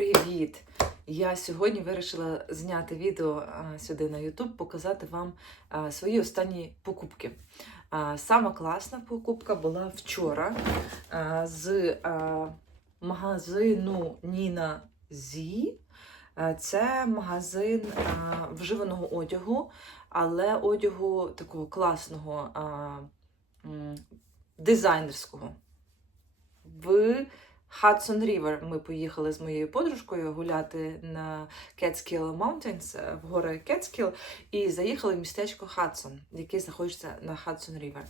Привіт! Я сьогодні вирішила зняти відео сюди на YouTube, показати вам свої останні покупки. Сама класна покупка була вчора з магазину Ніна Зі. Це магазин вживаного одягу, але одягу такого класного, дизайнерського. В Hudson River ми поїхали з моєю подружкою гуляти на Catskill Mountains, е, в гори Catskill, і заїхали в містечко Hudson, яке знаходиться на Hudson River.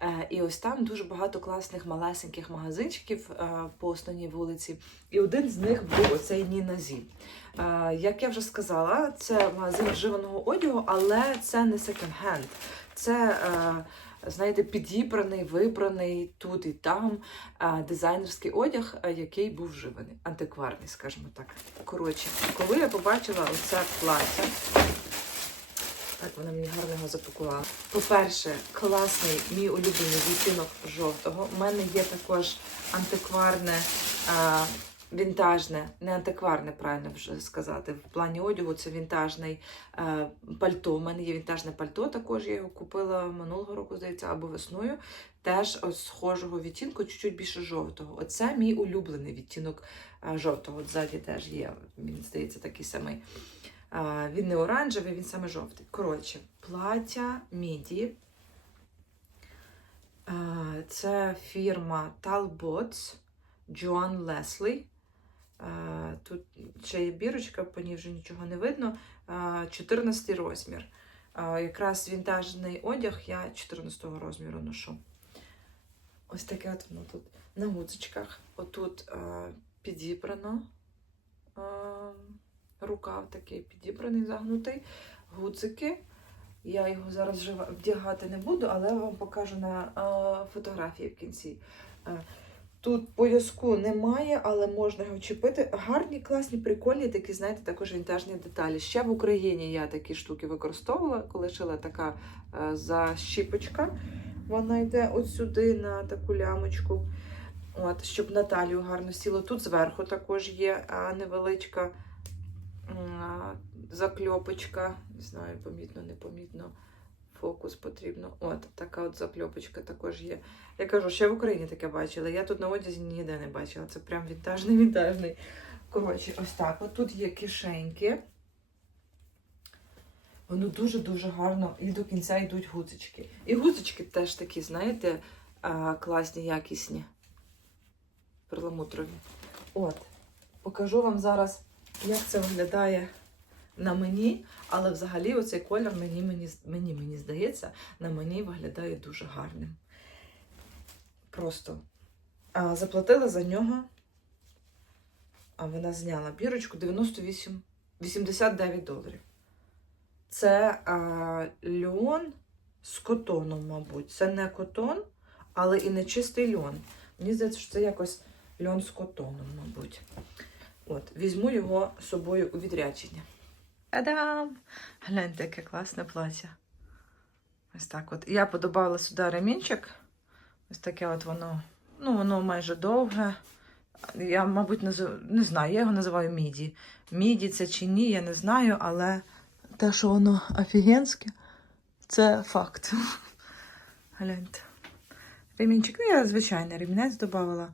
Е, І ось там дуже багато класних малесеньких магазинчиків е, по основній вулиці. І один з них був оцей Ніна Зі. Е, Як я вже сказала, це магазин вживаного одягу, але це не секонд-хенд. Це знаєте, підібраний, вибраний тут і там дизайнерський одяг, який був вживаний, антикварний, скажімо так. Коротше, коли я побачила оце плаття, так вона мені гарно його запакувала. По-перше, класний мій улюблений відтінок жовтого. У мене є також антикварне. Вінтажне, не антикварне, правильно вже сказати. В плані одягу це вінтажний е, пальто. У мене є вінтажне пальто, також я його купила минулого року, здається, або весною. Теж схожого відтінку, чуть-чуть більше жовтого. Оце мій улюблений відтінок е, жовтого. От ззаді теж є, він здається, такий самий. Е, він не оранжевий, він саме жовтий. Коротше, плаття міді. Е, це фірма Talbots Joan Leslie. Тут ще є бірочка, по ній вже нічого не видно. Е, 14 розмір. Якраз вінтажний одяг я 14 розміру ношу. Ось таке от воно тут на гудзичках. Отут підібрано. Рукав такий підібраний, загнутий. Гудзики. Я його зараз вже вдягати не буду, але вам покажу на фотографії в кінці. Е, Тут пояску немає, але можна його чіпити. Гарні, класні, прикольні, такі, знаєте, також вінтажні деталі. Ще в Україні я такі штуки використовувала, коли шила така е, защіпочка. Вона йде от сюди на таку лямочку, от, щоб на талію гарно сіло. Тут зверху також є а, невеличка а, закльопочка. Не знаю, помітно, непомітно. Фокус потрібно. От, така от закльопочка також є. Я кажу, ще в Україні таке бачила. Я тут на одязі ніде не бачила. Це прям вінтажний, вінтажний. Коротше, ось так. От тут є кишеньки. Воно дуже-дуже гарно і до кінця йдуть гудзички. І гудзички теж такі, знаєте, класні, якісні. Перламутрові. От. Покажу вам зараз, як це виглядає на мені, але взагалі оцей колір мені, мені, мені, мені здається, на мені виглядає дуже гарним. Просто а, заплатила за нього, а вона зняла бірочку 98, 89 доларів. Це а, льон з котоном, мабуть. Це не котон, але і не чистий льон. Мені здається, що це якось льон з котоном, мабуть. От, візьму його з собою у відрядження. Та-дам! Гляньте, яке класне плаття. Ось так от. Я подобала сюди ремінчик. Ось таке от воно. Ну, воно майже довге. Я, мабуть, назив... не знаю, я його називаю міді. Міді це чи ні, я не знаю, але те, що воно офігенське, це факт. Гляньте. Ремінчик, ну я звичайний ремінець додавала.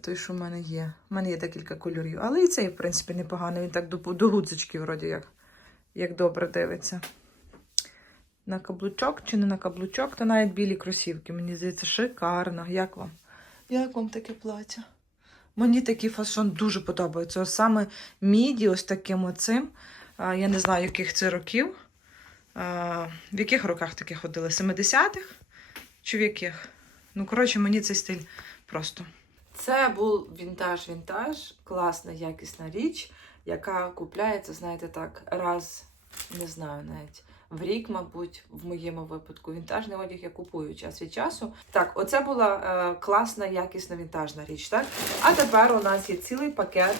Той, що в мене є. У мене є декілька кольорів. Але і цей, в принципі, непоганий. Він так до, до гудзички, вроді як, як добре дивиться. На каблучок чи не на каблучок, то навіть білі кросівки. Мені здається, шикарно. Як вам? Як вам таке плаття? Мені такий фасон дуже подобається. Ось саме міді, ось таким оцим. Я не знаю, яких це років. В яких роках таке ходили? 70-х? Чи в яких? Ну, коротше, мені цей стиль просто. Це був вінтаж-вінтаж, класна, якісна річ, яка купляється, знаєте, так, раз, не знаю навіть. В рік, мабуть, в моєму випадку, вінтажний одяг я купую час від часу. Так, оце була е, класна, якісна вінтажна річ, так? А тепер у нас є цілий пакет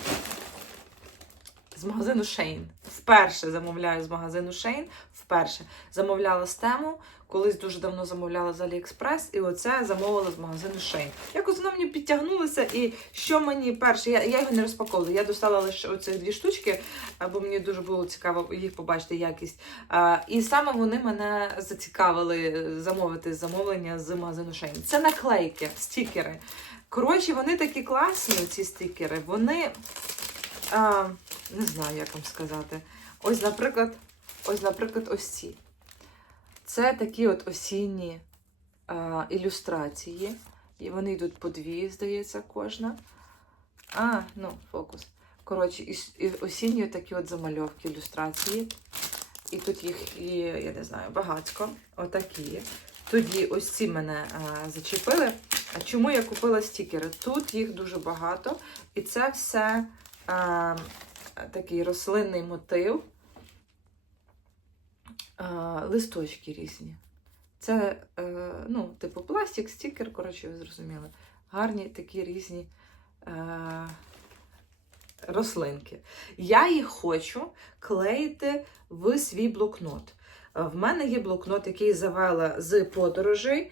з магазину Shane. Вперше замовляю з магазину Shane. Вперше замовляла з тему, колись дуже давно замовляла з AliExpress, і оце замовила з магазину Shane. Якось воно мені підтягнулося, і що мені перше, я, я його не розпаковувала. Я достала лише оцих дві штучки, а, бо мені дуже було цікаво їх побачити, якість. А, І саме вони мене зацікавили е, замовити замовлення з магазину Shane. Це наклейки, стікери. Коротше, вони такі класні, ці стікери. Вони. А, не знаю, як вам сказати. Ось, наприклад, ось, наприклад, ось ці. Це такі от осінні а, ілюстрації. І вони йдуть по дві, здається, кожна. А, ну, фокус. Коротше, і, і осінні такі от замальовки, ілюстрації. І тут їх є, я не знаю, багатько. Отакі. Тоді ось ці мене а, зачепили. А чому я купила стікери? Тут їх дуже багато. І це все а, такий рослинний мотив. Листочки різні. Це, е, ну, типу, пластик, стікер, коротше, ви зрозуміли. Гарні такі різні е, рослинки. Я їх хочу клеїти в свій блокнот. Е, В мене є блокнот, який завела з подорожей.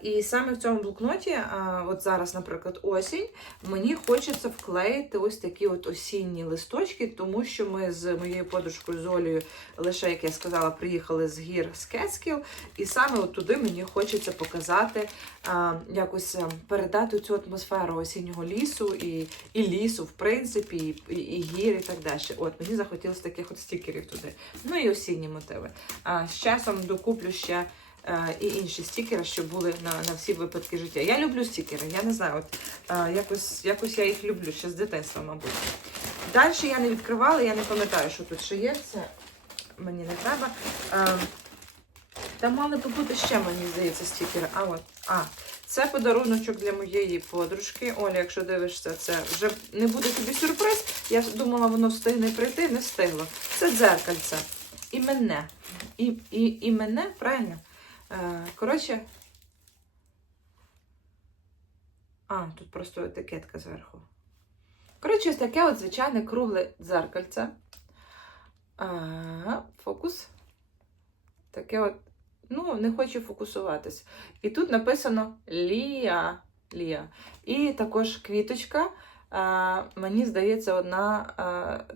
І саме в цьому блокноті, от зараз, наприклад, осінь, мені хочеться вклеїти ось такі от осінні листочки, тому що ми з моєю подружкою Золею лише, як я сказала, приїхали з гір з Кецкіл, і саме от туди мені хочеться показати, якось передати цю атмосферу осіннього лісу і, і лісу, в принципі, і, і гір, і так далі. От мені захотілося таких от стікерів туди. Ну і осінні мотиви. А з часом докуплю ще. Е, І інші стікери, щоб були на, на всі випадки життя. Я люблю стікери, я не знаю, от е, якось, якось я їх люблю ще з дитинства, мабуть. Далі я не відкривала, я не пам'ятаю, що тут ще є. Це мені не треба. Е, Там мали би бути ще, мені здається, стікери. А от, а, це подаруночок для моєї подружки. Оля, якщо дивишся, це вже не буде тобі сюрприз. Я думала, воно встигне прийти, не встигло. Це дзеркальце. І мене. І, і, і мене, правильно? Е, коротше. А, тут просто етикетка зверху. Коротше, ось таке от звичайне кругле дзеркальце. А, фокус. Таке от, ну, не хочу фокусуватись. І тут написано Лія. Лія. І також квіточка. Мені здається, одна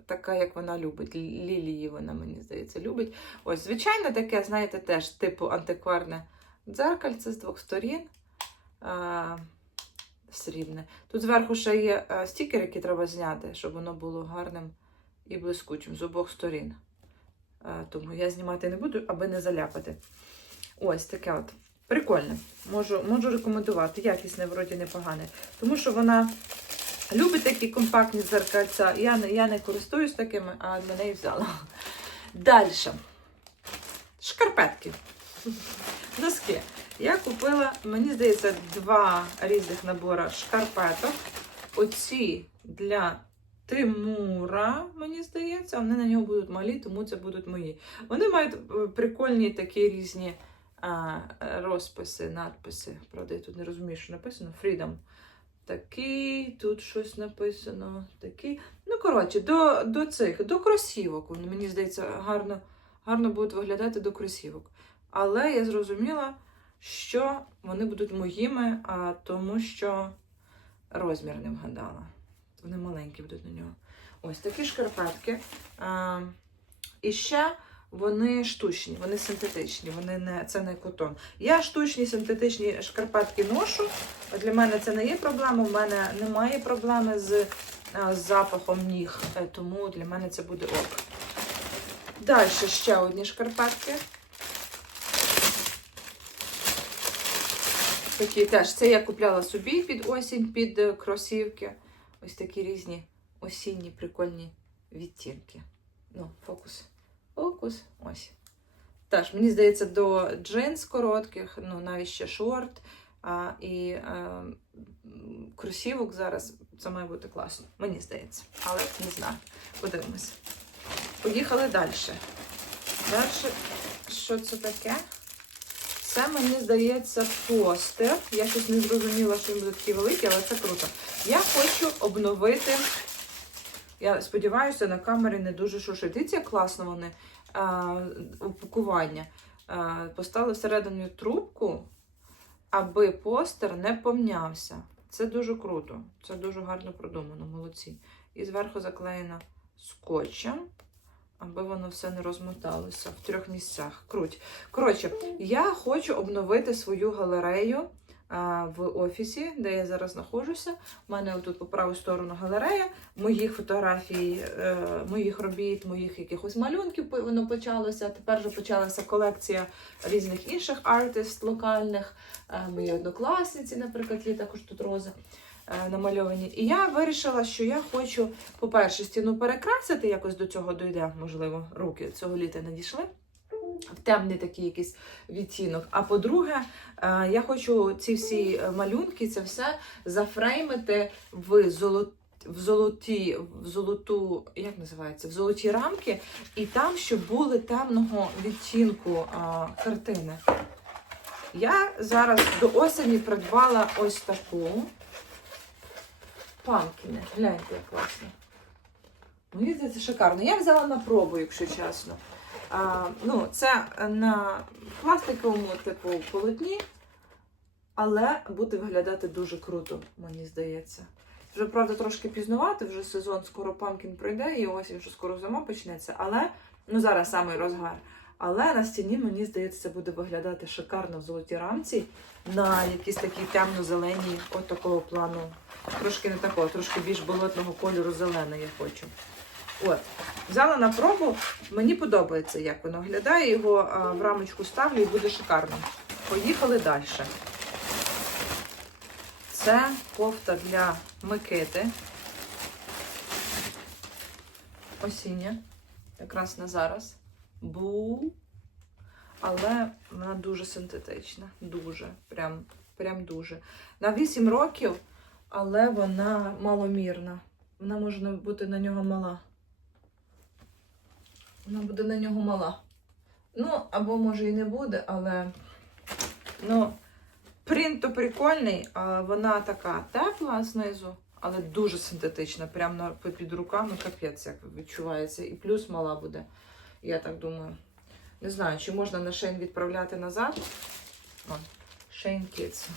така, як вона любить. Лілії вона, мені здається, любить. Ось, звичайно, таке, знаєте, теж типу антикварне дзеркальце з двох сторін. Срібне. Тут зверху ще є стікер, який треба зняти, щоб воно було гарним і блискучим з обох сторін. Тому я знімати не буду, аби не заляпати. Ось таке от. Прикольне. Можу, можу рекомендувати. Якісне, вроді непогане. Тому що вона любить такі компактні дзеркальця. Я не, я не користуюсь такими, а для неї взяла. Далі. Шкарпетки. Носки. Я купила, мені здається, два різних набори шкарпеток. Оці для Тимура, мені здається, вони на нього будуть малі, тому це будуть мої. Вони мають е, прикольні такі різні а, розписи, надписи. Правда, я тут не розумію, що написано. Freedom. Такий, тут щось написано. Такий. Ну, коротше, до, до цих, до кросівок. Мені здається, гарно, гарно будуть виглядати до кросівок. Але я зрозуміла, що вони будуть моїми, а, тому що розмір не вгадала. Вони маленькі будуть на нього. Ось такі шкарпетки. А, і ще вони штучні, вони синтетичні, вони не, це не котон. Я штучні синтетичні шкарпетки ношу. Для мене це не є проблема. У мене немає проблеми з, з запахом ніг, е, тому для мене це буде ок. Далі ще одні шкарпетки. Такі теж. Це я купляла собі під осінь, під е, кросівки. Ось такі різні осінні прикольні відтінки. Ну, фокус. Фокус. Ось. Теж, мені здається, до джинс коротких, ну навіть ще шорт. А, і а, кросівок зараз це має бути класно. Мені здається. Але не знаю. Подивимось. Поїхали далі. Далі, що це таке? Це, мені здається, постер. Я щось не зрозуміла, що він буде такий великий, але це круто. Я хочу обновити Я сподіваюся, на камері не дуже шуршить. Дивіться, як класно вони а, упакування. А, поставили всередину трубку, аби постер не помнявся. Це дуже круто. Це дуже гарно продумано, молодці. І зверху заклеєно скотчем, аби воно все не розмоталося в трьох місцях. Круть. Коротше, я хочу обновити свою галерею в офісі, де я зараз знаходжуся. У мене тут по праву сторону галерея моїх фотографій, е, моїх робіт, моїх якихось малюнків воно почалося. Тепер вже почалася колекція різних інших артист локальних. Е, Мої однокласниці, наприклад, є також тут рози е, намальовані. І я вирішила, що я хочу, по-перше, стіну перекрасити, якось до цього дойде, можливо, руки цього літа не дійшли. В темний такий якийсь відтінок. А по-друге, е, я хочу ці всі е, малюнки, це все зафреймити в золоті. В золоті, в золоту, як називається, в золоті рамки, і там, щоб були темного відтінку а, картини. Я зараз до осені придбала ось таку панкіни. Гляньте, як класно. Мені здається, шикарно. Я взяла на пробу, якщо чесно. А, ну, це на пластиковому типу полотні, але буде виглядати дуже круто, мені здається. Вже, правда, трошки пізнувати, вже сезон скоро памкін пройде, і осінь вже скоро зима почнеться. Але ну зараз самий розгар. Але на стіні, мені здається, це буде виглядати шикарно в золотій рамці на якісь такі темно-зелені, от такого плану. Трошки не такого, трошки більш болотного кольору зелений я хочу. От, взяла на пробу, мені подобається, як воно виглядає. Його а, в рамочку ставлю і буде шикарно. Поїхали далі. Це кофта для Микити. Осіння. Якраз на зараз. Бу. Але вона дуже синтетична. Дуже. Прям, прям дуже. На 8 років, але вона маломірна. Вона може бути на нього мала. Вона буде на нього мала. Ну, або може і не буде, але. Ну, принт то прикольний, а вона така тепла знизу, але дуже синтетична. Прямо під руками капець, як відчувається. І плюс мала буде, я так думаю. Не знаю, чи можна на Шейн відправляти назад. Шейн Kids.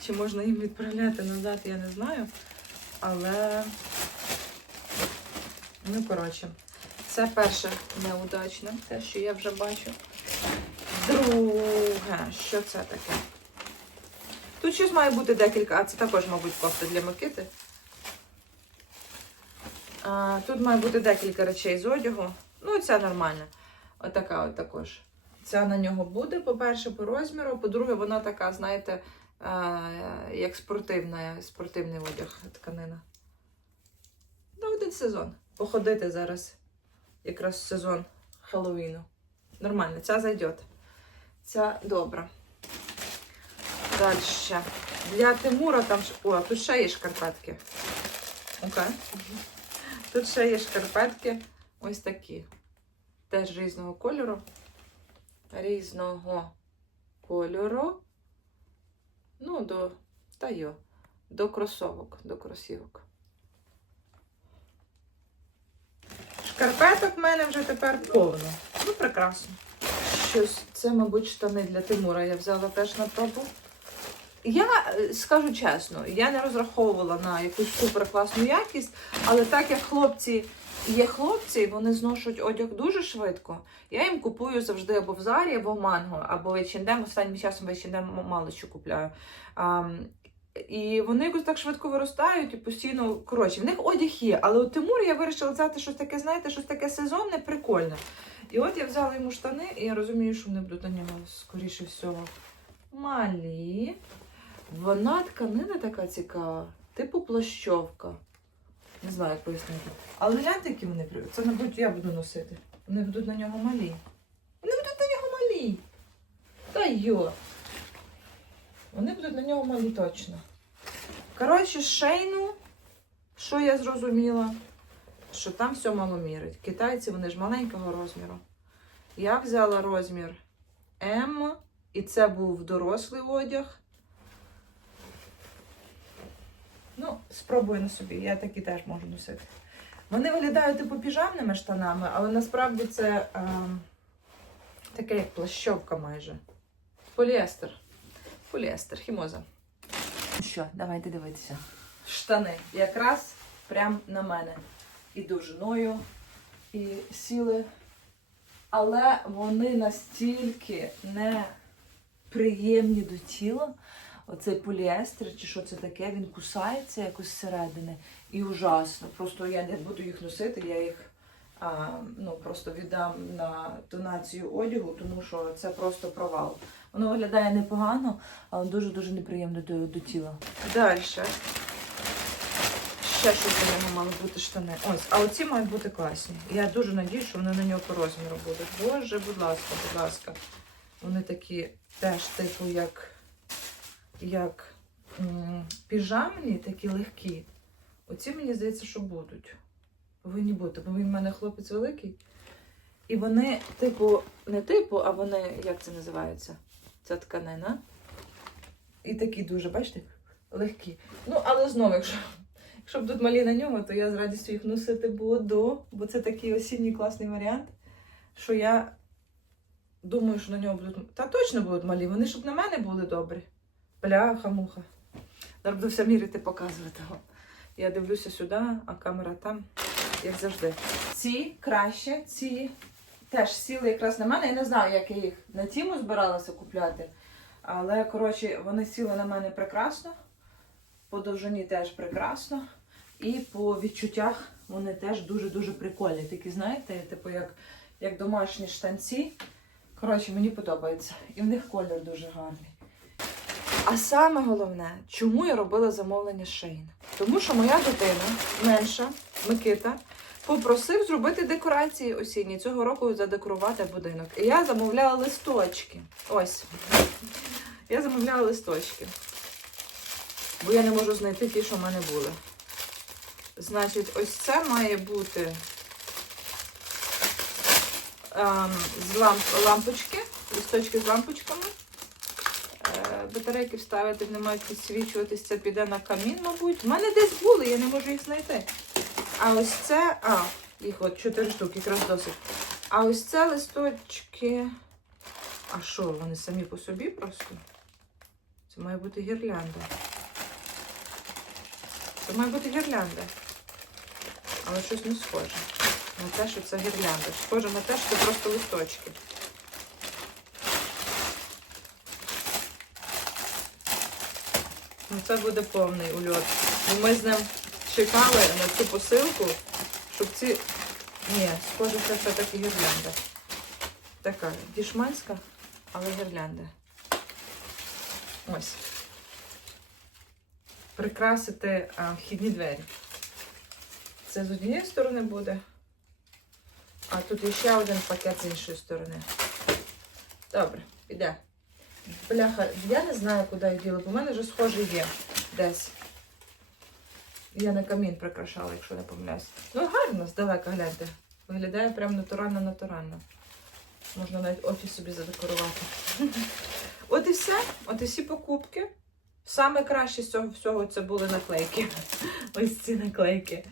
Чи можна їм відправляти назад, я не знаю. Але, ну, коротше, це перше неудачне, те, що я вже бачу. Друге, що це таке? Тут щось має бути декілька, а це також, мабуть, кофта для Микити. А, тут має бути декілька речей з одягу. Ну, це нормально. Отака от також. Ця на нього буде, по-перше, по розміру. По-друге, вона така, знаєте, а, як спортивна, спортивний одяг тканина. На один сезон. Походити зараз. Якраз сезон Хеллоуіну. Нормально, ця зайде. Ця добра. Далі. Для Тимура там. О, тут ще є шкарпетки. Окей. Тут ще є шкарпетки ось такі. Теж різного кольору. Різного кольору. Ну, до. Та йо. До кросовок, до кросівок. Шкарпеток в мене вже тепер повно. Ну, прекрасно. Щось, це, мабуть, штани для Тимура. Я взяла теж на пробу. Я е, скажу чесно, я не розраховувала на якусь суперкласну якість, але так як хлопці є хлопці, вони зношують одяг дуже швидко. Я їм купую завжди або в Зарі, або в Манго, або в H&M. Останнім часом в H&M мало що купляю. А, і вони якось так швидко виростають і постійно. Коротше, в них одяг є. Але у Тимура я вирішила взяти щось таке, знаєте, щось таке сезонне, прикольне. І от я взяла йому штани, і я розумію, що вони будуть на нього, скоріше всього, малі. Вона тканина така цікава, типу плащовка. Не знаю, як пояснити. Але гляньте, які вони. Це, мабуть, я буду носити. Вони будуть на нього малі. Вони будуть на нього малі. Та йо. Вони будуть на нього малі точно. Коротше, шейну, що я зрозуміла, що там все маломірить. Китайці, вони ж маленького розміру. Я взяла розмір М, і це був дорослий одяг. Ну, спробую на собі, я такі теж можу носити. Вони виглядають типу піжамними штанами, але насправді це е, таке як плащовка майже. Поліестер. Поліестер, хімоза. Що, давайте дивитися. Штани. Якраз прям на мене. І довжиною, і сіли. Але вони настільки неприємні до тіла. Оцей поліестер, чи що це таке, він кусається якось зсередини. І ужасно. Просто я не буду їх носити, я їх а, ну, просто віддам на донацію одягу, тому що це просто провал. Воно виглядає непогано, але дуже-дуже неприємно до, до тіла. Далі. Ще щось у нього мали бути штани. Ось, а оці мають бути класні. Я дуже надію, що вони на нього по розміру будуть. Боже, будь ласка, будь ласка. Вони такі теж, типу, як, як піжамні, такі легкі. Оці, мені здається, що будуть. Повинні бути, бо він в мене хлопець великий. І вони, типу, не типу, а вони, як це називається? Ця тканина. І такі дуже, бачите, легкі. Ну, але знову, якщо, якщо будуть малі на ньому, то я з радістю їх носити буду, бо це такий осінній класний варіант, що я думаю, що на ньому будуть. Та точно будуть малі, вони щоб на мене були добрі. Бляха-муха. Зараз буду все міряти, показувати. Я дивлюся сюди, а камера там, як завжди. Ці краще, ці теж сіли якраз на мене. Я не знаю, як я їх на тіму збиралася купляти. Але, коротше, вони сіли на мене прекрасно. По довжині теж прекрасно. І по відчуттях вони теж дуже-дуже прикольні. Такі, знаєте, типу, як, як домашні штанці. Коротше, мені подобається. І в них колір дуже гарний. А саме головне, чому я робила замовлення з? Тому що моя дитина, менша, Микита, попросив зробити декорації осінні цього року задекорувати будинок. І я замовляла листочки. Ось. Я замовляла листочки. Бо я не можу знайти ті, що в мене були. Значить, ось це має бути ем, з ламп, лампочки, листочки з лампочками. Е, батарейки вставити, вони мають підсвічуватись, це піде на камін, мабуть. У мене десь були, я не можу їх знайти. А ось це, а, їх от 4 штуки, якраз досить. А ось це листочки. А що, вони самі по собі просто? Це має бути гірлянда. Це має бути гірлянда. Але щось не схоже. На те, що це гірлянда. Схоже на те, що це просто листочки. Ну, це буде повний ульот. Ми з ним чекали на цю посилку, щоб ці. Ні, схоже, це все-таки гірлянда. Така дішманська, але гірлянда. Ось. Прикрасити а, вхідні двері. Це з однієї сторони буде. А тут ще один пакет з іншої сторони. Добре, піде. Бляха, я не знаю, куди я діла, бо в мене вже схоже є десь. Я на камін прикрашала, якщо не помиляюсь. Ну, гарно, здалека гляньте. Виглядає прям натурально-натурально. Можна навіть офіс собі задекорувати. От і все. От і всі покупки. Саме краще з цього всього це були наклейки. Ось ці наклейки.